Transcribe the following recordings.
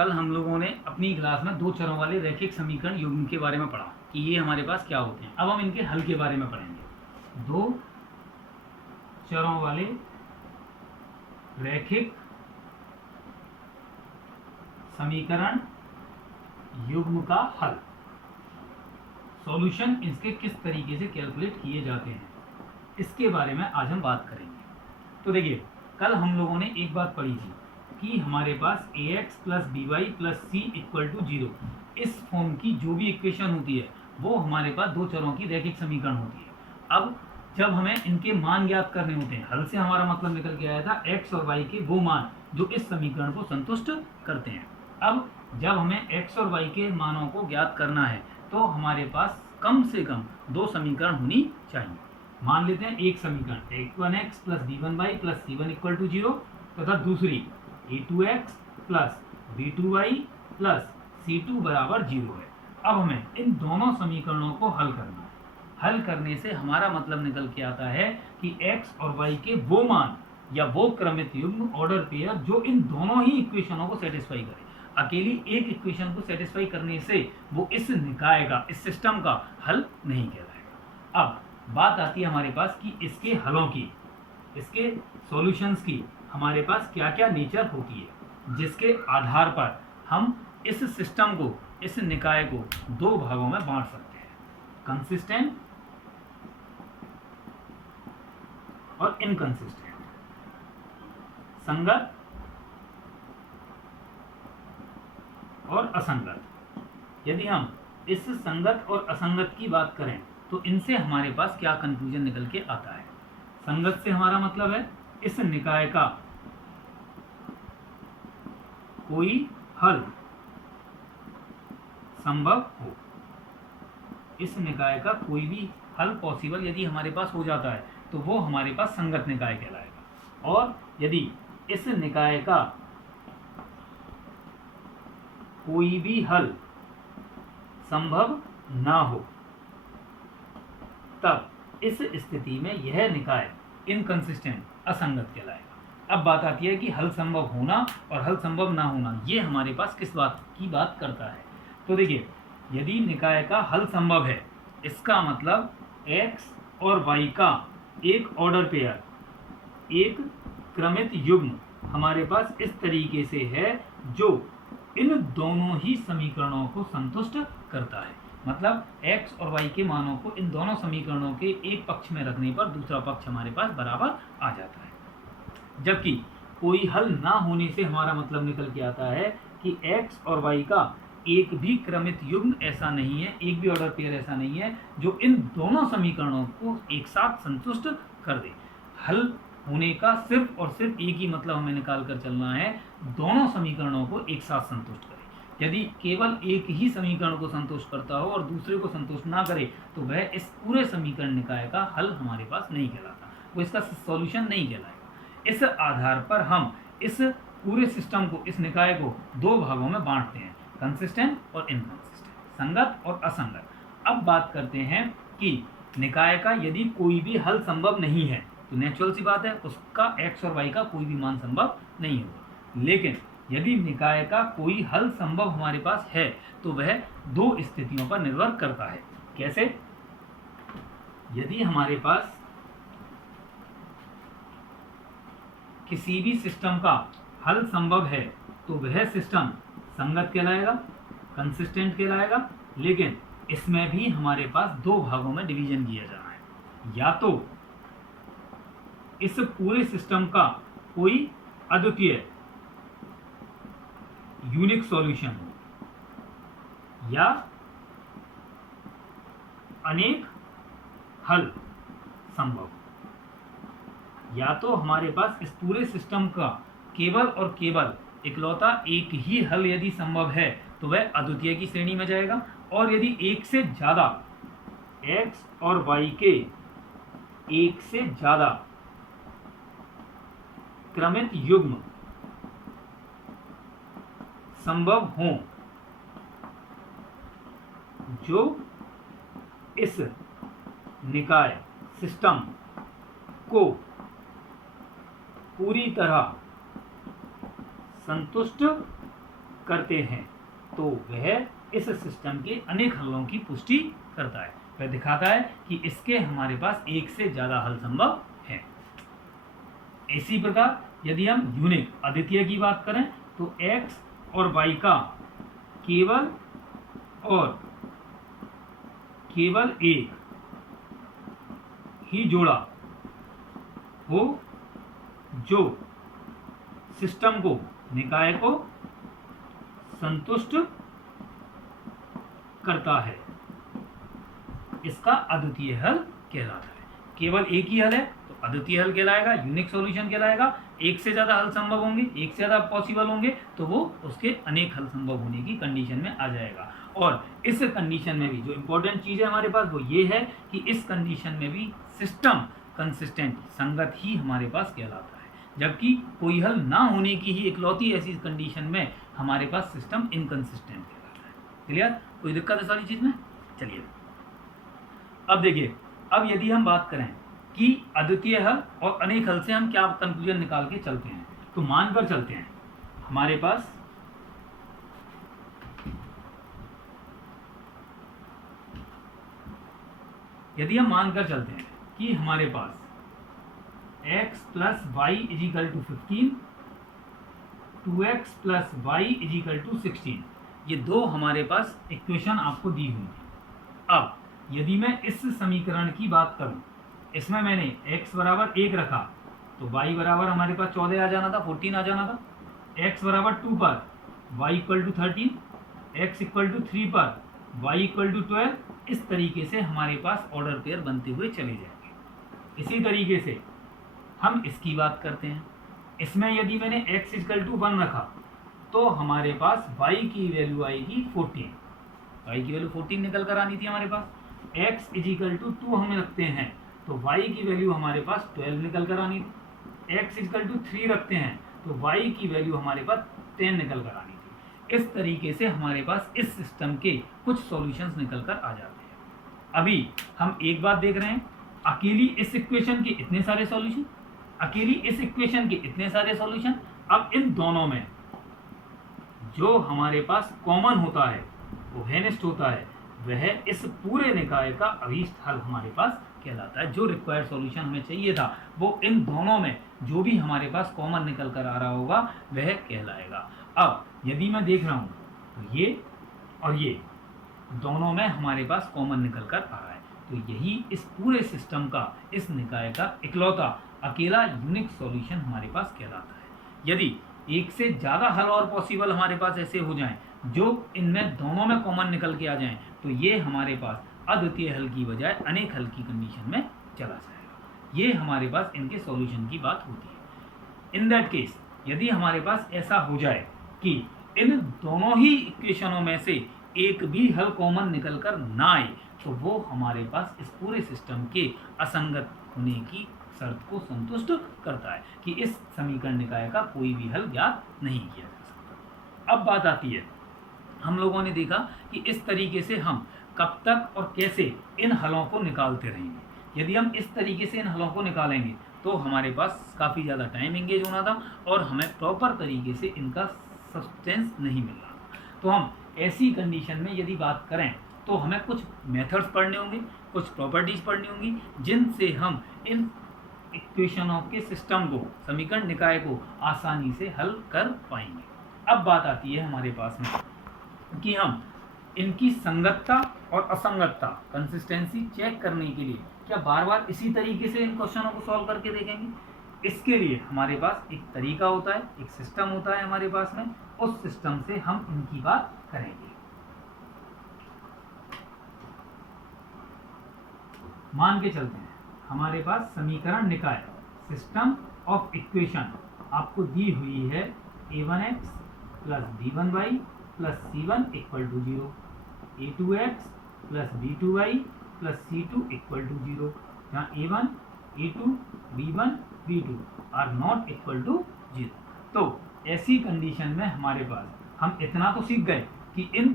कल हम लोगों ने अपनी क्लास में दो चरों वाले रैखिक समीकरण युग्म के बारे में पढ़ा कि ये हमारे पास क्या होते हैं। अब हम इनके हल के बारे में पढ़ेंगे। दो चरों वाले रैखिक समीकरण युग्म का हल, सॉल्यूशन इसके किस तरीके से कैलकुलेट किए जाते हैं, इसके बारे में आज हम बात करेंगे। तो देखिए, कल हम लोगों ने एक बात पढ़ी थी कि हमारे पास ax plus B Y plus C equal to 0 इस फॉर्म की जो भी इक्वेशन होती है वो हमारे पास दो चरों की रैखिक समीकरण होती है। अब जब हमें इनके मान ज्ञात करने होते हैं, हल से हमारा मतलब निकल के आया था x और y के वो मान जो इस समीकरण को संतुष्ट करते हैं। अब जब हमें x और y के मानों को ज्ञात करना है तो हमारे पास कम से कम दो समीकरण होनी चाहिए। मान लेते हैं एक समीकरण a1x plus b1y plus c1 equal to 0 तथा दूसरी a2x plus b2y plus c2 बराबर 0 है। अब हमें इन दोनों समीकरणों को हल करना है। हल करने से हमारा मतलब निकल के आता है कि x और y के वो मान या वो क्रमित युग्म ऑर्डर पेयर जो इन दोनों ही इक्वेशनों को सेटिस्फाई करे। अकेली एक इक्वेशन को सेटिस्फाई करने से वो इस निकाय का, इस सिस्टम का हल नहीं कहलाएगा। अब बात आती है हमारे पास कि इसके हलों की, इसके सॉल्यूशंस की हमारे पास क्या क्या नेचर होती है, जिसके आधार पर हम इस सिस्टम को, इस निकाय को दो भागों में बांट सकते हैं, कंसिस्टेंट और इनकंसिस्टेंट, संगत और असंगत। यदि हम इस संगत और असंगत की बात करें तो इनसे हमारे पास क्या कंक्लूजन निकल के आता है। संगत से हमारा मतलब है इस निकाय का कोई हल संभव हो, इस निकाय का कोई भी हल पॉसिबल यदि हमारे पास हो जाता है तो वो हमारे पास संगत निकाय कहलाएगा। और यदि इस निकाय का कोई भी हल संभव ना हो तब इस स्थिति में यह निकाय इनकंसिस्टेंट, असंगत कहलाएगा। अब बात आती है कि हल संभव होना और हल संभव ना होना ये हमारे पास किस बात की बात करता है। तो देखिए, यदि निकाय का हल संभव है, इसका मतलब x और y का एक ऑर्डर पेयर, एक क्रमित युग्म हमारे पास इस तरीके से है जो इन दोनों ही समीकरणों को संतुष्ट करता है। मतलब x और y के मानों को इन दोनों समीकरणों के एक पक्ष में रखने पर दूसरा पक्ष हमारे पास बराबर आ जाता है। जबकि कोई हल ना होने से हमारा मतलब निकल के आता है कि x और y का एक भी क्रमित युग्म ऐसा नहीं है, एक भी ऑर्डर पेयर ऐसा नहीं है जो इन दोनों समीकरणों को एक साथ संतुष्ट कर दे। हल होने का सिर्फ और सिर्फ एक ही मतलब हमें निकाल कर चलना है, दोनों समीकरणों को एक साथ संतुष्ट करे। यदि केवल एक ही समीकरण को संतुष्ट करता हो और दूसरे को संतुष्ट ना करे तो वह इस पूरे समीकरण निकाय का हल हमारे पास नहीं कहलाता, वो इसका सॉल्यूशन नहीं कहलाएगा। इस आधार पर हम इस पूरे सिस्टम को, इस निकाय को दो भागों में बांटते हैं, कंसिस्टेंट और इनकंसिस्टेंट, संगत और असंगत। अब बात करते हैं कि निकाय का यदि कोई भी हल संभव नहीं है तो नेचुरल सी बात है उसका x और y का कोई भी मान संभव नहीं होगा। लेकिन यदि निकाय का कोई हल संभव हमारे पास है तो वह दो स्थितियों पर निर्भर करता है। कैसे? यदि हमारे पास किसी भी सिस्टम का हल संभव है तो वह सिस्टम संगत कहलाएगा, कंसिस्टेंट कहलाएगा। लेकिन इसमें भी हमारे पास दो भागों में डिवीजन किया जाना है, या तो इस पूरे सिस्टम का कोई अद्वितीय यूनिक सॉल्यूशन हो या अनेक हल संभव, या तो हमारे पास इस पूरे सिस्टम का केवल और केवल इकलौता एक ही हल यदि संभव है तो वह अद्वितीय की श्रेणी में जाएगा। और यदि एक से ज्यादा x और y के एक से ज्यादा क्रमित युग्म संभव हों जो इस निकाय सिस्टम को पूरी तरह संतुष्ट करते हैं तो वह इस सिस्टम के अनेक हलों की पुष्टि करता है। वह दिखाता है कि इसके हमारे पास एक से ज़्यादा हल संभव है। इसी प्रकार यदि हम यूनिक अद्वितीय की बात करें तो x और y का केवल एक ही जोड़ा हो जो सिस्टम को, निकाय को संतुष्ट करता है, इसका अद्वितीय हल कहलाता है। केवल एक ही हल है तो अद्वितीय हल कहलाएगा, यूनिक सॉल्यूशन कहलाएगा। एक से ज़्यादा हल संभव होंगे, एक से ज़्यादा पॉसिबल होंगे तो वो उसके अनेक हल संभव होने की कंडीशन में आ जाएगा। और इस कंडीशन में भी जो इम्पोर्टेंट चीज़ है हमारे पास वो ये है कि इस कंडीशन में भी सिस्टम कंसिस्टेंट, संगत ही हमारे पास कहलाता है, जबकि कोई हल ना होने की ही इकलौती ऐसी कंडीशन में हमारे पास सिस्टम इनकंसिस्टेंट कहलाता है। क्लियर? कोई दिक्कत है सारी चीज़ में? चलिए अब देखिए, अब यदि हम बात करें कि अद्वितीय हल और अनेक हल से हम क्या कंक्लूजन निकाल के चलते हैं, तो मानकर चलते हैं हमारे पास यदि हम मानकर चलते हैं कि हमारे पास x plus Y is equal to 15, 2x plus Y is equal to 16, ये दो हमारे पास इक्वेशन आपको दी हुई है। अब यदि मैं इस समीकरण की बात करूं, इसमें मैंने x बराबर 1 रखा तो y बराबर हमारे पास 14 आ जाना था, 14 आ जाना था। x बराबर 2 पर y equal to 13, x equal to 3 पर y इक्वल टू 12, इस तरीके से हमारे पास ऑर्डर पेयर बनते हुए चले जाएंगे। इसी तरीके से हम इसकी बात करते हैं, इसमें यदि मैंने x इक्वल टू 1 रखा तो हमारे पास y की वैल्यू आएगी 14, y की वैल्यू 14 निकल कर आनी थी हमारे पास। x इज इक्वल टू 2 हम रखते हैं तो y की वैल्यू हमारे पास 12 निकल कर आनी थी। x इक्वल टू 3 रखते हैं तो y की वैल्यू हमारे पास 10 निकल कर आनी थी। इस तरीके से हमारे पास इस सिस्टम के कुछ सॉल्यूशंस निकल कर आ जाते हैं। अभी हम एक बात देख रहे हैं, अकेली इस इक्वेशन के इतने सारे सॉल्यूशन, अकेली इस इक्वेशन के इतने सारे सॉल्यूशन। अब इन दोनों में जो हमारे पास कॉमन होता है, वो हेनेस्ट होता है, वह इस पूरे निकाय का अभीष्ट हल हमारे पास कहलाता है। जो रिक्वायर्ड सॉल्यूशन हमें चाहिए था वो इन दोनों में जो भी हमारे पास कॉमन निकल कर आ रहा होगा वह कहलाएगा। अब यदि मैं देख रहा हूँ तो ये और ये दोनों में हमारे पास कॉमन निकल कर आ रहा है, तो यही इस पूरे सिस्टम का, इस निकाय का इकलौता अकेला यूनिक सॉल्यूशन हमारे पास कहलाता है। यदि एक से ज़्यादा हल और पॉसिबल हमारे पास ऐसे हो जाएं जो इनमें दोनों में कॉमन निकल के आ जाएं, तो ये हमारे पास अद्वितीय हल की बजाय अनेक हल की कंडीशन में चला जाएगा। ये हमारे पास इनके सॉल्यूशन की बात होती है। इन दैट केस यदि हमारे पास ऐसा हो जाए कि इन दोनों ही इक्वेशनों में से एक भी हल कॉमन निकल कर ना आए, तो वो हमारे पास इस पूरे सिस्टम के असंगत होने की शर्त को संतुष्ट करता है कि इस समीकरण निकाय का कोई भी हल ज्ञात नहीं किया जा सकता। अब बात आती है, हम लोगों ने देखा कि इस तरीके से हम कब तक और कैसे इन हलों को निकालते रहेंगे। यदि हम इस तरीके से इन हलों को निकालेंगे तो हमारे पास काफ़ी ज़्यादा टाइम एंगेज होना था और हमें प्रॉपर तरीके से इनका सब्सटेंस नहीं मिल रहा था। तो हम ऐसी कंडीशन में यदि बात करें तो हमें कुछ मेथड्स पढ़ने होंगे, कुछ प्रॉपर्टीज़ पढ़नी होंगी, जिनसे हम इन इक्वेशनों के सिस्टम को, समीकरण निकाय को आसानी से हल कर पाएंगे। अब बात आती है हमारे पास में कि हम इनकी संगतता और असंगतता, कंसिस्टेंसी चेक करने के लिए क्या बार बार इसी तरीके से इन क्वेश्चनों को सॉल्व करके देखेंगे। इसके लिए हमारे पास एक तरीका होता है, एक सिस्टम होता है हमारे पास में, उस सिस्टम से हम इनकी बात करेंगे। मान के चलते हैं हमारे पास समीकरण निकाय, सिस्टम ऑफ इक्वेशन आपको दी हुई है a1x plus b1y plus c1 equal to 0, a2x plus b2y plus c2 equal to 0, जहाँ a1, a2, b1, b2 are not equal to 0। तो ऐसी कंडीशन में हमारे पास हम इतना तो सीख गए कि इन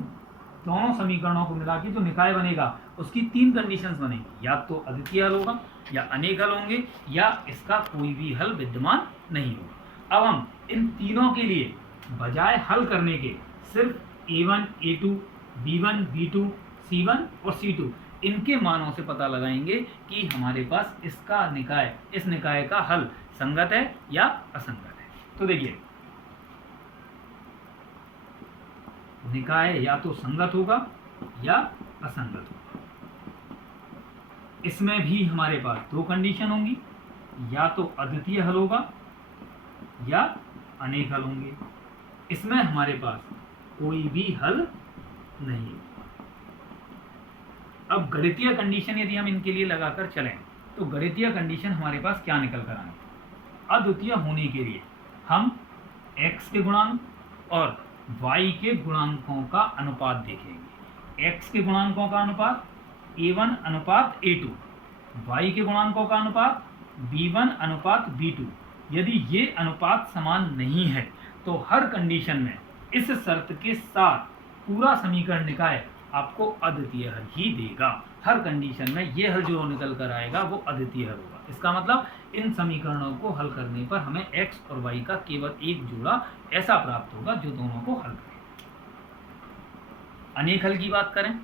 दोनों समीकरणों को मिला के जो निकाय बनेगा उसकी 3 कंडीशंस बनेगी, या तो अद्वितीय हल होगा, या अनेक हल होंगे, या इसका कोई भी हल विद्यमान नहीं होगा। अब हम इन तीनों के लिए बजाय हल करने के सिर्फ A1, A2, B1, B2, C1 और C2 इनके मानों से पता लगाएंगे कि हमारे पास इसका निकाय, इस निकाय का हल संगत है या असंगत है। तो देखिए, निकाय या तो संगत होगा या असंगत होगा। इसमें भी हमारे पास दो कंडीशन होंगी, या तो अद्वितीय हल होगा या अनेक हल होंगे। इसमें हमारे पास कोई भी हल नहीं। अब गणितीय कंडीशन यदि हम इनके लिए लगाकर चलें तो गणितीय कंडीशन हमारे पास क्या निकल कर आएंगे? अद्वितीय होने के लिए हम x के गुणांक और y के गुणांकों का अनुपात देखेंगे। x के गुणांकों का अनुपात A1 अनुपात A2, y के गुणांकों का अनुपात B1 अनुपात B2। यदि ये अनुपात समान नहीं है तो हर कंडीशन में इस शर्त के साथ पूरा समीकरण निकाय आपको अद्वितीय हल ही देगा। हर कंडीशन में ये हल जो निकल कर आएगा वो अद्वितीय हल होगा। इसका मतलब इन समीकरणों को हल करने पर हमें x और y का केवल एक जोड़ा ऐसा प्राप्त होगा जो दोनों को हल करे। अनेक हल की बात करें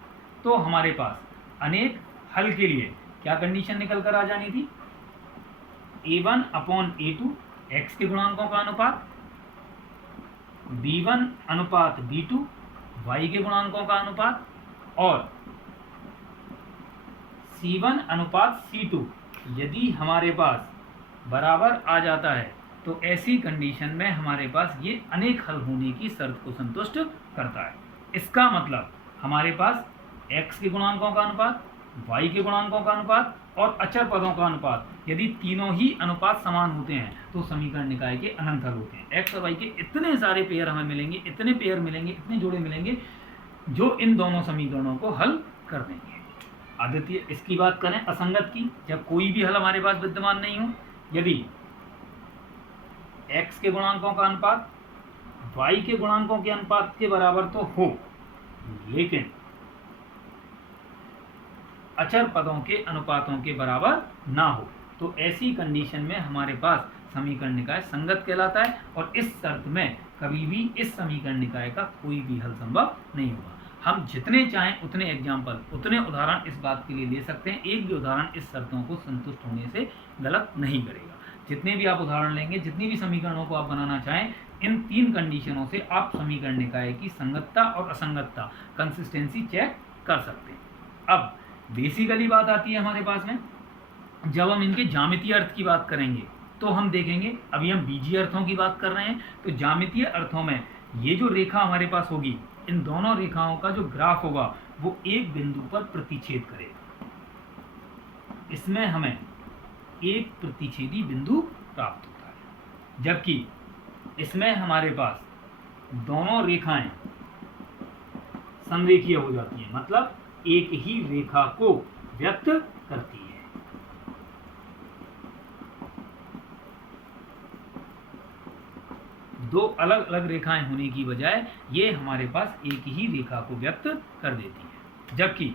तो हमारे पास अनेक हल के लिए क्या कंडीशन निकल कर आ जानी थी? A1 अपॉन A2 x के गुणांकों का अनुपात, B1 अनुपात B2 y के गुणांकों का अनुपात और C1 अनुपात C2 यदि हमारे पास बराबर आ जाता है तो ऐसी कंडीशन में हमारे पास ये अनेक हल होने की शर्त को संतुष्ट करता है। इसका मतलब हमारे पास x के गुणांकों का अनुपात, y के गुणांकों का अनुपात और अचर पदों का अनुपात, यदि तीनों ही अनुपात समान होते हैं तो समीकरण निकाय के अनंत हल होते हैं। x और y के इतने सारे पेयर हमें मिलेंगे, इतने पेयर मिलेंगे, इतने जोड़े मिलेंगे जो इन दोनों समीकरणों को हल कर देंगे। अद्वितीय, इसकी बात करें असंगत की, जब कोई भी हल हमारे पास विद्यमान नहीं हो, यदि x के गुणांकों का अनुपात y के गुणांकों के अनुपात के बराबर तो हो, लेकिन अचर पदों के अनुपातों के बराबर ना हो, तो ऐसी कंडीशन में हमारे पास समीकरण निकाय संगत कहलाता है और इस शर्त में कभी भी इस समीकरण निकाय का कोई भी हल संभव नहीं होगा। हम जितने चाहें उतने एग्जाम्पल, उतने उदाहरण इस बात के लिए ले सकते हैं, एक भी उदाहरण इस शर्तों को संतुष्ट होने से गलत नहीं करेगा। जितने भी आप उदाहरण लेंगे, जितनी भी समीकरणों को आप बनाना चाहें, इन तीन कंडीशनों से आप समीकरण निकाय की संगतता और असंगतता, कंसिस्टेंसी चेक कर सकते हैं। अब बेसिकली बात आती है हमारे पास में, जब हम इनके ज्यामितीय अर्थ की बात करेंगे तो हम देखेंगे, अभी हम बीजीय अर्थों की बात कर रहे हैं, तो ज्यामितीय अर्थों में ये जो रेखा हमारे पास होगी, इन दोनों रेखाओं का जो ग्राफ होगा वो एक बिंदु पर प्रतिच्छेद करेगा। इसमें हमें एक प्रतिच्छेदी बिंदु प्राप्त होता है, जबकि इसमें हमारे पास दोनों रेखाएं समरेखीय हो जाती हैं, मतलब एक ही रेखा को व्यक्त करती है। दो अलग अलग रेखाएं होने की बजाय ये हमारे पास एक ही रेखा को व्यक्त कर देती है। जबकि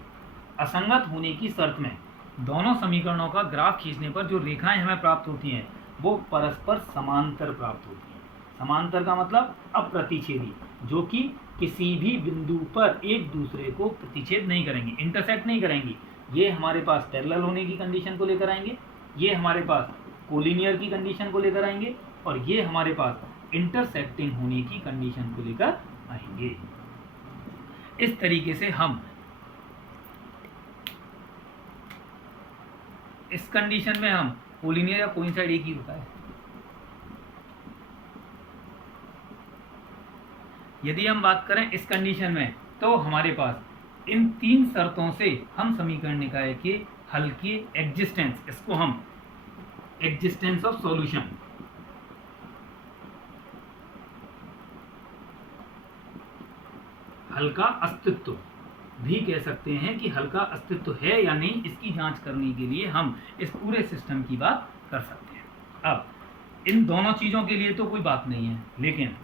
असंगत होने की शर्त में दोनों समीकरणों का ग्राफ खींचने पर जो रेखाएं हमें प्राप्त होती हैं वो परस्पर समांतर प्राप्त होती हैं। समांतर का मतलब अप्रतिच्छेदी, जो कि किसी भी बिंदु पर एक दूसरे को प्रतिच्छेद नहीं करेंगे, इंटरसेक्ट नहीं करेंगी। ये हमारे पास पैरेलल होने की कंडीशन को लेकर आएंगे, ये हमारे पास कोलिनियर की कंडीशन को लेकर आएंगे और ये हमारे पास इंटरसेक्टिंग होने की कंडीशन को लेकर आएंगे। इस तरीके से हम इस कंडीशन में हम कोलिनियर या कोइंसाइड एक ही होता है। यदि हम बात करें इस कंडीशन में तो हमारे पास इन तीन शर्तों से हम समीकरण निकाय के हल के एग्जिस्टेंस, इसको हम एग्जिस्टेंस ऑफ सॉल्यूशन, हल का अस्तित्व भी कह सकते हैं कि हल का अस्तित्व है या नहीं, इसकी जांच करने के लिए हम इस पूरे सिस्टम की बात कर सकते हैं। अब इन दोनों चीज़ों के लिए तो कोई बात नहीं है, लेकिन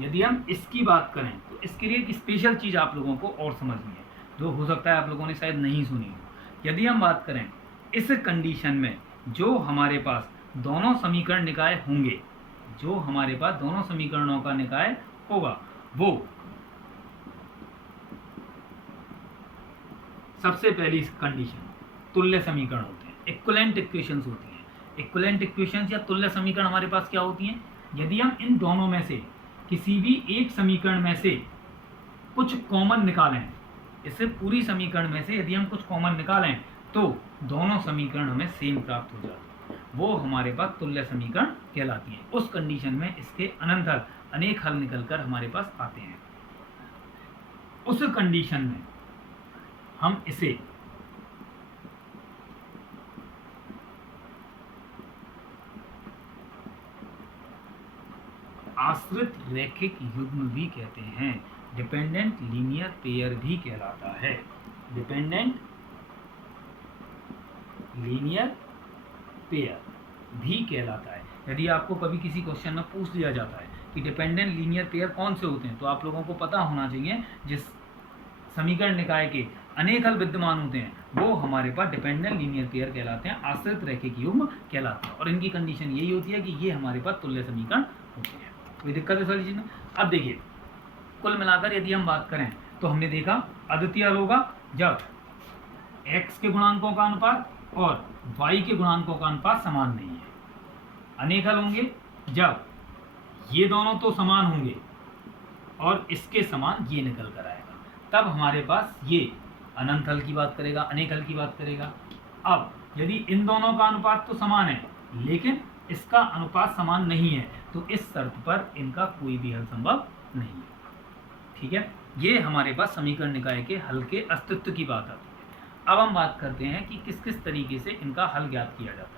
यदि हम इसकी बात करें तो इसके लिए एक स्पेशल चीज़ आप लोगों को और समझनी है, जो हो सकता है आप लोगों ने शायद नहीं सुनी हो। यदि हम बात करें इस कंडीशन में जो हमारे पास दोनों समीकरण निकाय होंगे, जो हमारे पास दोनों समीकरणों का निकाय होगा, वो सबसे पहली कंडीशन, तुल्य समीकरण होते हैं, इक्विवेलेंट इक्वेशंस होती हैं। इक्विवेलेंट इक्वेशंस या तुल्य समीकरण हमारे पास क्या होती हैं? यदि हम इन दोनों में से किसी भी एक समीकरण में से कुछ कॉमन निकालें, इससे पूरी समीकरण में से यदि हम कुछ कॉमन निकालें तो दोनों समीकरण हमें सेम प्राप्त हो जाते हैं, वो हमारे पास तुल्य समीकरण कहलाती है। उस कंडीशन में इसके अनंत हल, अनेक हल निकलकर हमारे पास आते हैं। उस कंडीशन में हम इसे आश्रित रैखिक युग्म भी कहते हैं, डिपेंडेंट लीनियर पेयर भी कहलाता है। डिपेंडेंट लीनियर पेयर भी कहलाता है। यदि आपको कभी किसी क्वेश्चन में पूछ लिया जाता है कि डिपेंडेंट लीनियर पेयर कौन से होते हैं, तो आप लोगों को पता होना चाहिए जिस समीकरण निकाय के अनेक हल विद्यमान होते हैं वो हमारे पास डिपेंडेंट लीनियर पेयर कहलाते हैं, आश्रित रैखिक युग्म कहलाते हैं। और इनकी कंडीशन यही होती है कि ये हमारे पास तुल्य समीकरण होते हैं। कोई दिक्कत है सारी चीज में? अब देखिए, कुल मिलाकर यदि हम बात करें तो हमने देखा अद्वितीय हल होगा जब x के गुणांकों का अनुपात और y के गुणांकों का अनुपात समान नहीं है। अनेक हल होंगे जब ये दोनों तो समान होंगे और इसके समान ये निकल कर आएगा, तब हमारे पास ये अनंत हल की बात करेगा, अनेक हल की बात करेगा। अब यदि इन दोनों का अनुपात तो समान है लेकिन इसका अनुपात समान नहीं है, तो इस शर्त पर इनका कोई भी हल संभव नहीं है। ठीक है, ये हमारे पास समीकरण निकाय के हल के अस्तित्व की बात आती है। अब हम बात करते हैं कि किस किस तरीके से इनका हल ज्ञात किया जाता है।